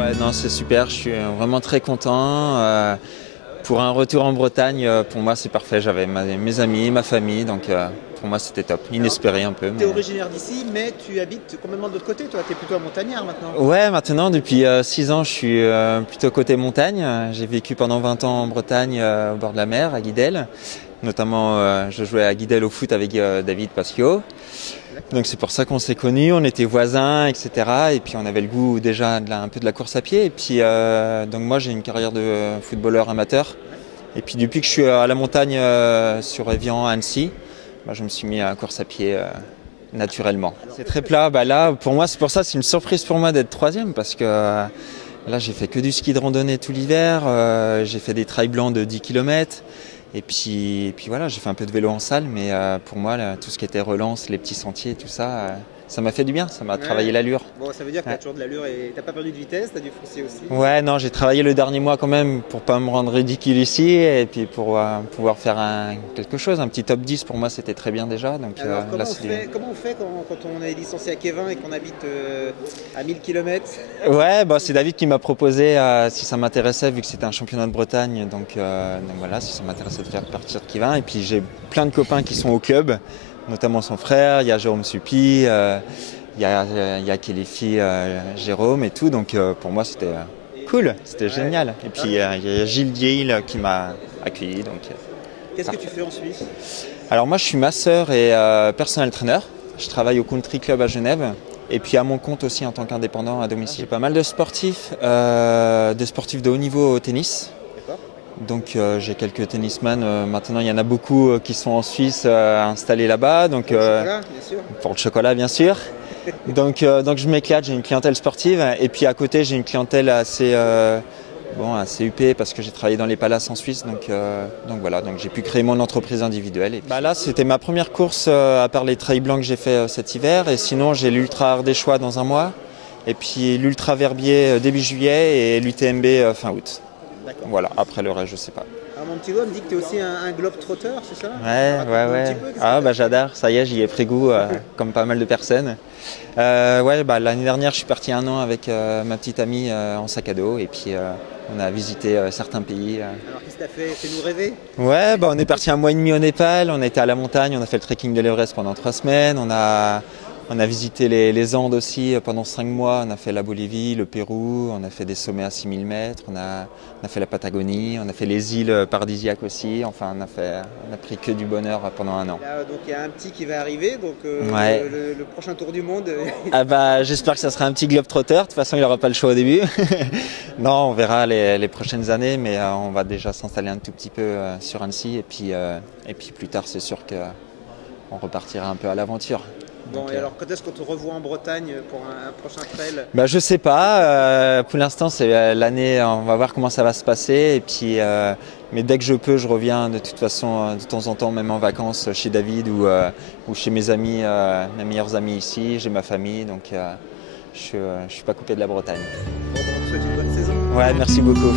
Ouais, non, c'est super, je suis vraiment très content. Pour un retour en Bretagne, pour moi c'est parfait. J'avais mes amis, ma famille, donc pour moi c'était top. Inespéré un peu. Tu es originaire d'ici, mais tu habites complètement de l'autre côté, toi. Tu es plutôt un montagnard maintenant. Ouais, maintenant depuis 6 ans je suis plutôt côté montagne. J'ai vécu pendant 20 ans en Bretagne au bord de la mer, à Guidel. Notamment je jouais à Guidel au foot avec David Pascio. Donc c'est pour ça qu'on s'est connus, on était voisins, etc. Et puis on avait le goût déjà un peu de la course à pied. Et puis donc moi j'ai une carrière de footballeur amateur. Et puis depuis que je suis à la montagne sur Evian, à Annecy, je me suis mis à la course à pied naturellement. C'est très plat. Là pour moi c'est pour ça c'est une surprise pour moi d'être troisième parce que là j'ai fait que du ski de randonnée tout l'hiver. J'ai fait des trails blancs de 10 km. Et puis voilà, j'ai fait un peu de vélo en salle, mais pour moi, là, tout ce qui était relance, les petits sentiers, tout ça, ça m'a fait du bien, ça m'a travaillé l'allure. Bon, ça veut dire que tu as toujours de l'allure et t'as pas perdu de vitesse, tu as dû foncer aussi. Ouais, non, j'ai travaillé le dernier mois quand même pour pas me rendre ridicule ici et puis pour pouvoir faire quelque chose, un petit top 10 pour moi c'était très bien déjà. Donc, alors, comment on fait quand on est licencié à Kévin et qu'on habite à 1000 km? Ouais, c'est David qui m'a proposé si ça m'intéressait vu que c'était un championnat de Bretagne, donc voilà, si ça m'intéressait de faire partir de Kévin. Et puis j'ai plein de copains qui sont au club, notamment son frère, il y a Jérôme Supy, il y a Kéléfi, Jérôme et tout, donc pour moi c'était cool, c'était génial. Et puis il y a Gilles Dieil qui m'a accueilli. Qu'est-ce que tu fais en Suisse? Alors moi je suis masseur et personnel trainer, je travaille au Country Club à Genève. Et puis à mon compte aussi en tant qu'indépendant à domicile. J'ai pas mal de sportifs de haut niveau au tennis. Donc j'ai quelques tennisman. Maintenant il y en a beaucoup qui sont en Suisse installés là-bas. Donc pour le chocolat, bien sûr. Pour le chocolat bien sûr. donc je m'éclate, j'ai une clientèle sportive. Et puis à côté j'ai une clientèle assez huppée parce que j'ai travaillé dans les palaces en Suisse. Donc voilà, donc j'ai pu créer mon entreprise individuelle. Et puis, là c'était ma première course à part les trails blancs que j'ai fait cet hiver. Et sinon j'ai l'Ultra Ardéchois dans un mois. Et puis l'Ultra Verbier début juillet et l'UTMB fin août. Voilà, après le reste, je sais pas. Alors mon petit doigt me dit que tu es aussi un globe-trotter, c'est ça? Ouais. J'adore, ça y est, j'y ai pris goût, comme pas mal de personnes. L'année dernière, je suis parti 1 an avec ma petite amie en sac à dos et puis on a visité certains pays. Alors qu'est-ce que tu as fait? Fais-nous rêver. Ouais, on est parti 1 mois et demi au Népal, on était à la montagne, on a fait le trekking de l'Everest pendant 3 semaines, on a visité les Andes aussi pendant 5 mois, on a fait la Bolivie, le Pérou, on a fait des sommets à 6000 mètres, on a fait la Patagonie, on a fait les îles paradisiaques aussi, enfin on a pris que du bonheur pendant 1 an. Là, donc il y a un petit qui va arriver, donc le prochain tour du monde. J'espère que ça sera un petit globe-trotter, de toute façon il n'aura pas le choix au début. Non, on verra les prochaines années, mais on va déjà s'installer un tout petit peu sur Annecy et puis plus tard c'est sûr qu'on repartira un peu à l'aventure. Bon, et alors quand est-ce qu'on te revoit en Bretagne pour un prochain trail? Je sais pas, pour l'instant c'est l'année, on va voir comment ça va se passer. Et puis, mais dès que je peux, je reviens de toute façon de temps en temps, même en vacances chez David ou chez mes amis, mes meilleurs amis ici, j'ai ma famille, donc je suis pas coupé de la Bretagne. Bon, on te souhaite une bonne saison. Ouais, merci beaucoup.